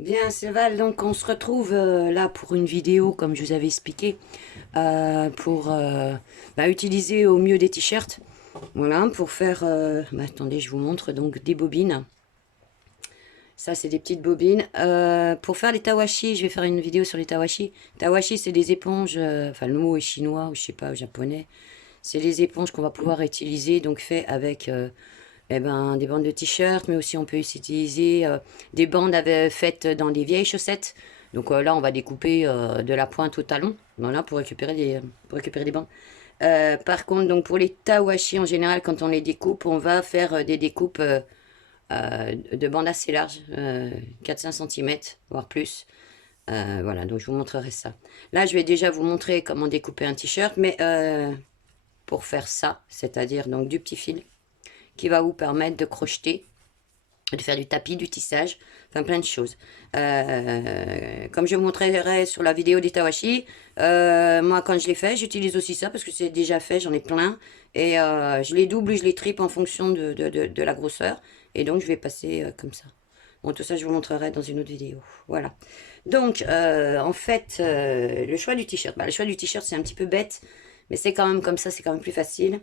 Bien, c'est Val, donc on se retrouve là pour une vidéo, comme je vous avais expliqué, pour utiliser au mieux des t-shirts. Voilà, pour faire... attendez, je vous montre, donc des bobines. Ça, c'est des petites bobines. Pour faire les tawashi, je vais faire une vidéo sur les tawashi. Tawashi, c'est des éponges, enfin le mot est chinois, ou je sais pas, japonais. C'est les éponges qu'on va pouvoir utiliser, donc fait avec des bandes de t-shirts, mais aussi on peut utiliser des bandes faites dans des vieilles chaussettes. Donc là, on va découper de la pointe au talon, voilà, pour récupérer des bandes. Par contre, donc pour les tawashi en général, quand on les découpe, on va faire des découpes de bandes assez larges, 4-5 cm, voire plus. Voilà, donc je vous montrerai ça. Là, je vais déjà vous montrer comment découper un t-shirt, mais pour faire ça, c'est-à-dire donc du petit fil qui va vous permettre de crocheter, de faire du tapis, du tissage, enfin plein de choses. Comme je vous montrerai sur la vidéo des tawashi, moi quand je les fais, j'utilise aussi ça parce que c'est déjà fait, j'en ai plein. Et je les double, je les tripe en fonction de la grosseur. Et donc je vais passer comme ça. Bon, tout ça, je vous montrerai dans une autre vidéo. Voilà. Donc, en fait, le choix du t-shirt. Le choix du t-shirt, c'est un petit peu bête, mais c'est quand même comme ça, c'est quand même plus facile.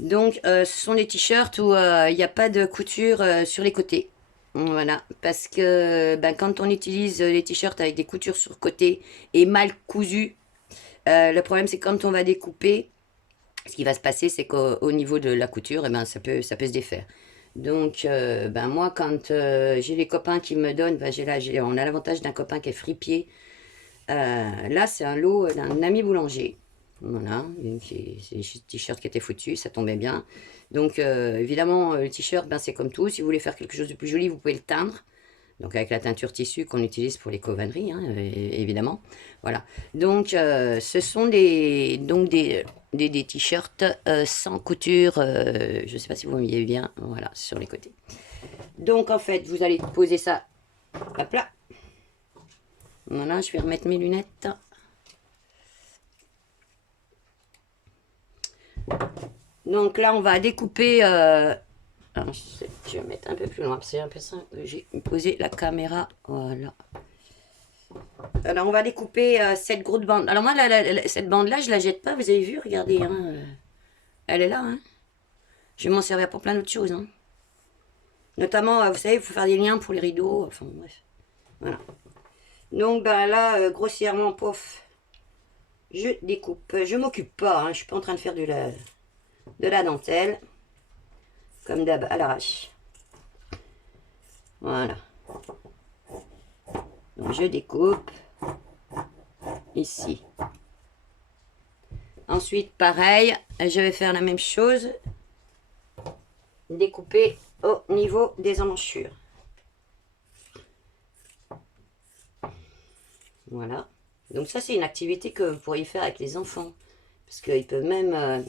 Donc, ce sont des t-shirts où il n'y a pas de couture sur les côtés. Voilà, parce que quand on utilise les t-shirts avec des coutures sur le côté et mal cousues, le problème c'est quand on va découper, ce qui va se passer c'est qu'au niveau de la couture, ça peut se défaire. Donc, moi quand j'ai les copains qui me donnent, on a l'avantage d'un copain qui est fripier. Là, c'est un lot d'un ami boulanger. Voilà, c'est des t-shirts qui étaient foutus, ça tombait bien. Donc, évidemment, le t-shirt, c'est comme tout. Si vous voulez faire quelque chose de plus joli, vous pouvez le teindre. Donc, avec la teinture tissu qu'on utilise pour les covanneries, hein, évidemment. Voilà. Donc, ce sont des t-shirts sans couture. Je ne sais pas si vous voyez bien. Voilà, sur les côtés. Donc, en fait, vous allez poser ça. Hop là. Voilà, je vais remettre mes lunettes. Donc là, on va découper. Alors, je vais mettre un peu plus loin. C'est un peu ça. J'ai posé la caméra. Voilà. Alors, on va découper cette grosse bande. Alors, moi, cette bande-là, je la jette pas. Vous avez vu, regardez. Hein, elle est là. Hein. Je vais m'en servir pour plein d'autres choses. Hein. Notamment, vous savez, il faut faire des liens pour les rideaux. Enfin, bref. Voilà. Donc, là, grossièrement, pof, je découpe. Je m'occupe pas. Hein. Je suis pas en train de faire de la dentelle. Comme d'hab, à l'arrache. Voilà. Donc je découpe ici. Ensuite, pareil, je vais faire la même chose. Découper au niveau des emmanchures. Voilà. Donc ça, c'est une activité que vous pourriez faire avec les enfants. Parce qu'ils peuvent même...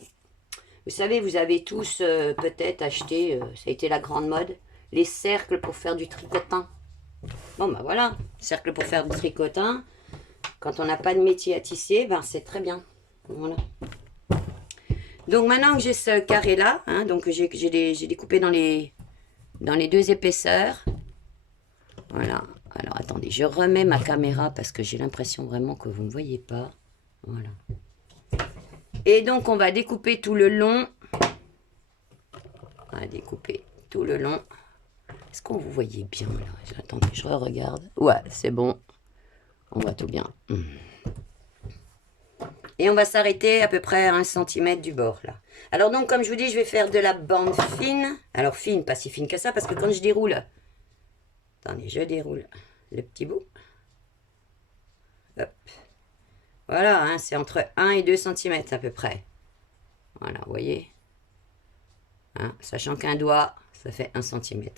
vous savez, vous avez tous peut-être acheté, ça a été la grande mode, les cercles pour faire du tricotin. Bon, voilà, cercle pour faire du tricotin. Quand on n'a pas de métier à tisser, c'est très bien. Voilà. Donc maintenant que j'ai ce carré là, hein, donc j'ai découpé dans les deux épaisseurs. Voilà. Alors attendez, je remets ma caméra parce que j'ai l'impression vraiment que vous ne voyez pas. Voilà. Et donc on va découper tout le long. On va découper tout le long. Est-ce qu'on vous voyait bien là? Attendez, je regarde. Ouais, c'est bon. On voit tout bien. Et on va s'arrêter à peu près à 1 cm du bord là. Alors donc comme je vous dis, je vais faire de la bande fine. Alors fine, pas si fine que ça, parce que quand je déroule... Attendez, je déroule le petit bout. Hop. Voilà, hein, c'est entre 1 et 2 cm à peu près. Voilà, vous voyez. Hein, sachant qu'un doigt, ça fait 1 cm.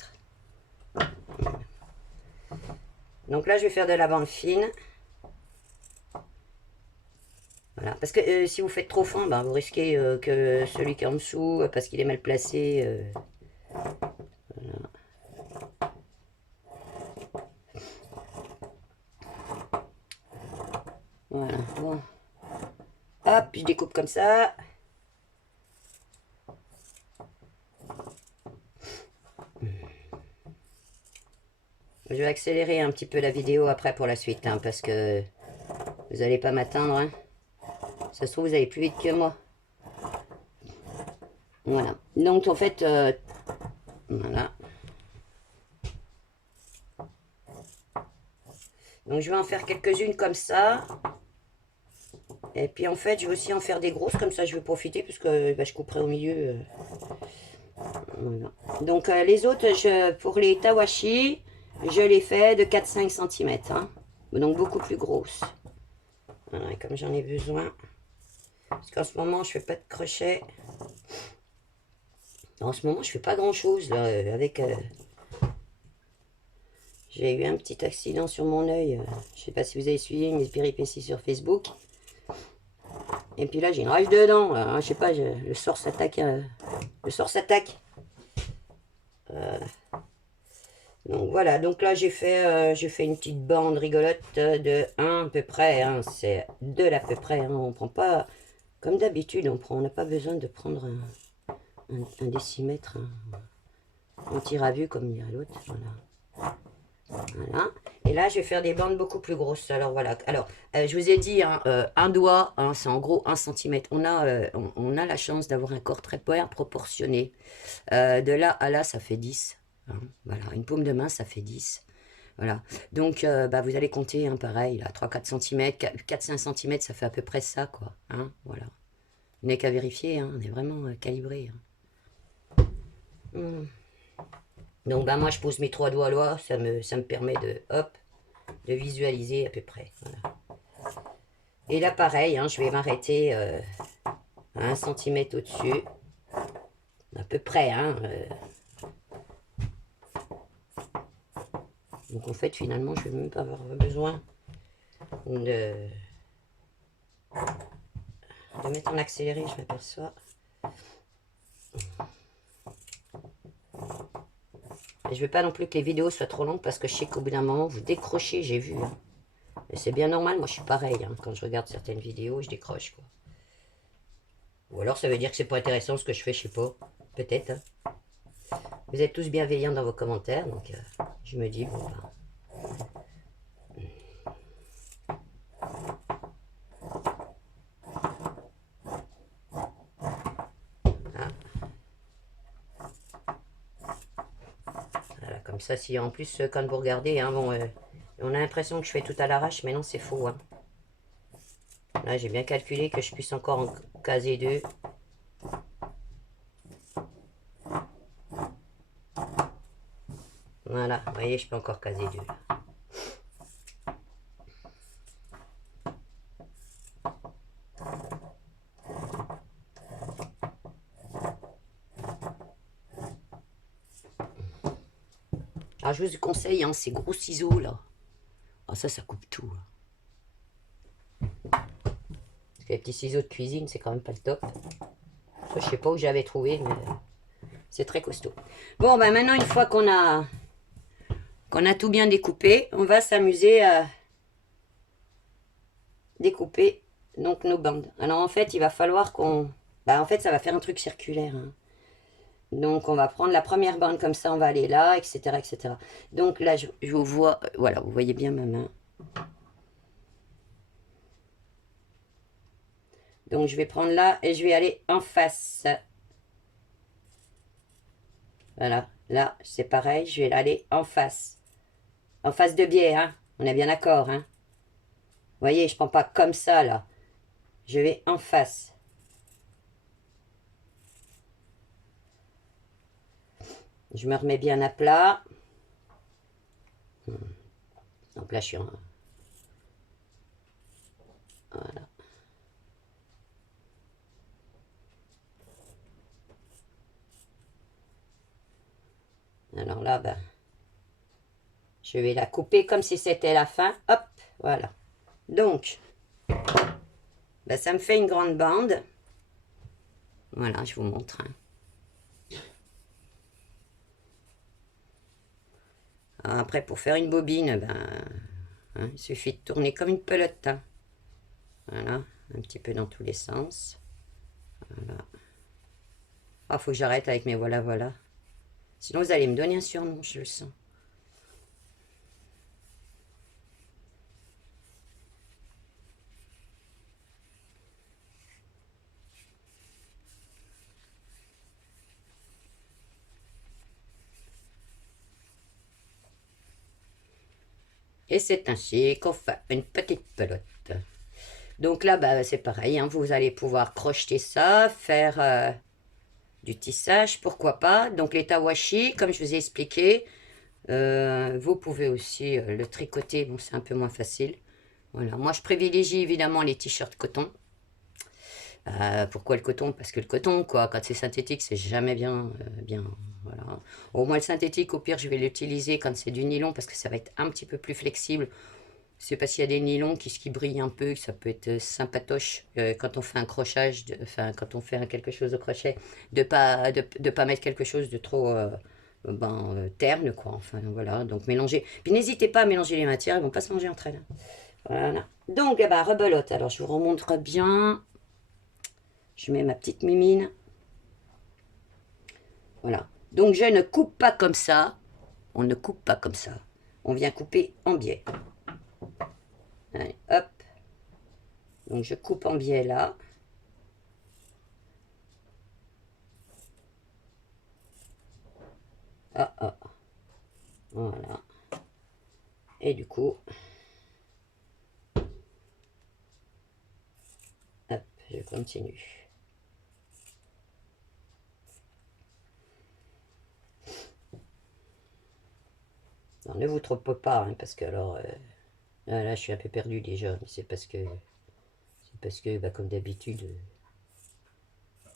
Donc là, je vais faire de la bande fine. Voilà, parce que si vous faites trop fin, vous risquez que celui qui est en dessous, parce qu'il est mal placé... voilà. Voilà, bon. Hop, je découpe comme ça. Je vais accélérer un petit peu la vidéo après pour la suite, hein, parce que vous n'allez pas m'atteindre. Hein. Ça se trouve, vous allez plus vite que moi. Voilà. Donc, en fait, voilà. Donc, je vais en faire quelques-unes comme ça. Et puis, en fait, je vais aussi en faire des grosses. Comme ça, je vais profiter, parce que bah, je couperai au milieu. Voilà. Donc, les autres, pour les tawashi, je les fais de 4-5 cm. Hein. Donc, beaucoup plus grosses. Voilà, comme j'en ai besoin. Parce qu'en ce moment, je fais pas de crochet. En ce moment, je fais pas grand-chose, là, avec... j'ai eu un petit accident sur mon œil. Je sais pas si vous avez suivi mes péripéties sur Facebook. Et puis là, j'ai une rage dedans. Je sais pas, le sort s'attaque. Le sort s'attaque. Donc voilà, donc là j'ai fait une petite bande rigolote de 1 à peu près, hein, c'est de l'à peu près, hein, on prend pas, comme d'habitude, on n'a pas besoin de prendre un décimètre, hein, on tire à vue comme dirait l'autre, voilà. Voilà, et là je vais faire des bandes beaucoup plus grosses, alors voilà, alors je vous ai dit, hein, un doigt, hein, c'est en gros 1 cm, on a la chance d'avoir un corps très bien proportionné, de là à là ça fait 10. Hein, voilà, une paume de main, ça fait 10. Voilà. Donc, bah, vous allez compter, hein, pareil, là, 3-4 cm, 4-5 cm, ça fait à peu près ça, quoi. Hein, voilà. Vous n'avez qu'à vérifier, hein, on est vraiment calibré. Hein. Donc, bah, moi, je pose mes 3 doigts là, ça me permet de, hop, de visualiser à peu près. Voilà. Et là, pareil, hein, je vais m'arrêter à 1 cm au-dessus. À peu près, hein. Donc en fait, finalement, je ne vais même pas avoir besoin de mettre en accéléré, je m'aperçois. Et je ne veux pas non plus que les vidéos soient trop longues parce que je sais qu'au bout d'un moment, vous décrochez, j'ai vu. Hein. Et c'est bien normal, moi je suis pareil. Hein. Quand je regarde certaines vidéos, je décroche. Quoi. Ou alors ça veut dire que c'est pas intéressant ce que je fais, je sais pas. Peut-être. Hein. Vous êtes tous bienveillants dans vos commentaires, donc je me dis, bon ben... Voilà, comme ça, si en plus, quand vous regardez, hein, bon, on a l'impression que je fais tout à l'arrache, mais non, c'est faux. Hein. Là, j'ai bien calculé que je puisse encore en caser 2. Voilà, vous voyez, je peux encore caser 2. Alors, je vous conseille, hein, ces gros ciseaux, là. Ah, ça coupe tout. Parce que les petits ciseaux de cuisine, c'est quand même pas le top. Ça, je sais pas où j'avais trouvé, mais c'est très costaud. Bon, ben maintenant, une fois qu'on a tout bien découpé, on va s'amuser à découper donc nos bandes. Alors, en fait, il va falloir qu'on... Bah, en fait, ça va faire un truc circulaire, hein. Donc, on va prendre la première bande comme ça, on va aller là, etc., etc. Donc là, je vous vois... Voilà, vous voyez bien ma main. Donc, je vais prendre là et je vais aller en face. Voilà, là, c'est pareil, je vais aller en face. En face de biais, hein. On est bien d'accord, hein. Vous voyez, je prends pas comme ça, là. Je vais en face. Je me remets bien à plat. Donc là, je suis en... Voilà. Alors là, ben, je vais la couper comme si c'était la fin. Hop, voilà. Donc, ben, ça me fait une grande bande. Voilà, je vous montre. Hein. Après, pour faire une bobine, ben, hein, il suffit de tourner comme une pelote. Hein. Voilà, un petit peu dans tous les sens. Voilà. Ah, faut que j'arrête avec mes voilà, voilà. Sinon, vous allez me donner un surnom, je le sens. Et c'est ainsi qu'on fait une petite pelote. Donc là, bah, c'est pareil, hein, vous allez pouvoir crocheter ça, faire du tissage, pourquoi pas. Donc les tawashi, comme je vous ai expliqué, vous pouvez aussi le tricoter, bon c'est un peu moins facile. Voilà, moi je privilégie évidemment les t-shirts coton. Pourquoi le coton? Parce que le coton, quoi, quand c'est synthétique, c'est jamais bien. Voilà. Au moins le synthétique, au pire, je vais l'utiliser quand c'est du nylon parce que ça va être un petit peu plus flexible. C'est parce qu'il y a des nylons qui brillent un peu, que ça peut être sympatoche quand on fait un crochage, enfin quand on fait quelque chose au crochet, de pas mettre quelque chose de trop terne, quoi. Enfin voilà, donc mélanger. Puis n'hésitez pas à mélanger les matières, elles vont pas se manger entre elles. Voilà. Donc, eh ben, rebelote. Alors je vous remontre bien. Je mets ma petite mimine. Voilà. Donc je ne coupe pas comme ça. On ne coupe pas comme ça. On vient couper en biais. Allez, hop. Donc je coupe en biais là. Ah, ah. Voilà. Et du coup, hop, je continue. Non, ne vous trompez pas, hein, parce que alors, là, je suis un peu perdu déjà. C'est parce que, bah, comme d'habitude,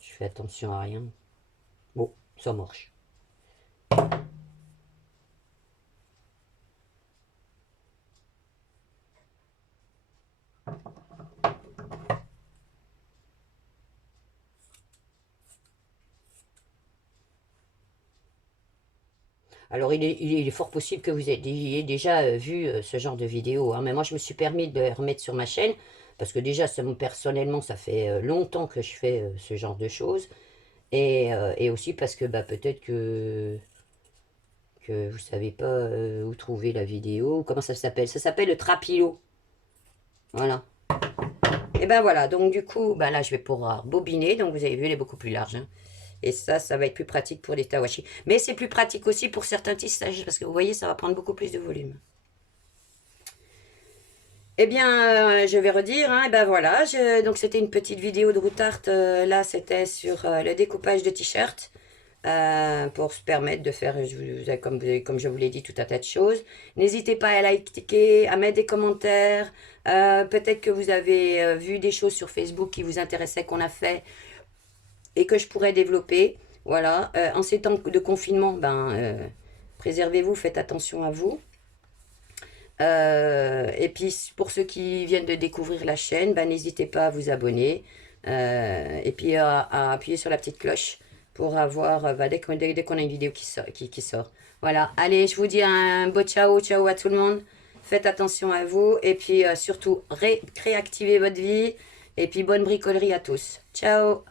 je fais attention à rien. Bon, ça marche. Alors, il est fort possible que vous ayez déjà vu ce genre de vidéo, hein, mais moi, je me suis permis de le remettre sur ma chaîne, parce que déjà, personnellement, ça fait longtemps que je fais ce genre de choses, et aussi parce que bah, peut-être que vous savez pas où trouver la vidéo. Comment ça s'appelle? Ça s'appelle le trapilo. Voilà. Et ben voilà, donc du coup, ben là, je vais pouvoir bobiner, donc vous avez vu, elle est beaucoup plus large, hein. Et ça va être plus pratique pour les tawashi. Mais c'est plus pratique aussi pour certains tissages, parce que vous voyez, ça va prendre beaucoup plus de volume. Eh bien, je vais redire, hein, et ben voilà, donc c'était une petite vidéo de Routart, là c'était sur le découpage de t-shirts, pour se permettre de faire, comme je vous l'ai dit, tout un tas de choses. N'hésitez pas à liker, à mettre des commentaires, peut-être que vous avez vu des choses sur Facebook qui vous intéressaient qu'on a fait, et que je pourrais développer. Voilà, en ces temps de confinement, préservez-vous, faites attention à vous. Et puis pour ceux qui viennent de découvrir la chaîne, n'hésitez pas à vous abonner. Et puis à appuyer sur la petite cloche pour avoir, dès qu'on a une vidéo qui sort. Voilà, allez, je vous dis un beau ciao, ciao à tout le monde. Faites attention à vous. Et puis surtout, réactivez votre vie. Et puis bonne bricolerie à tous. Ciao!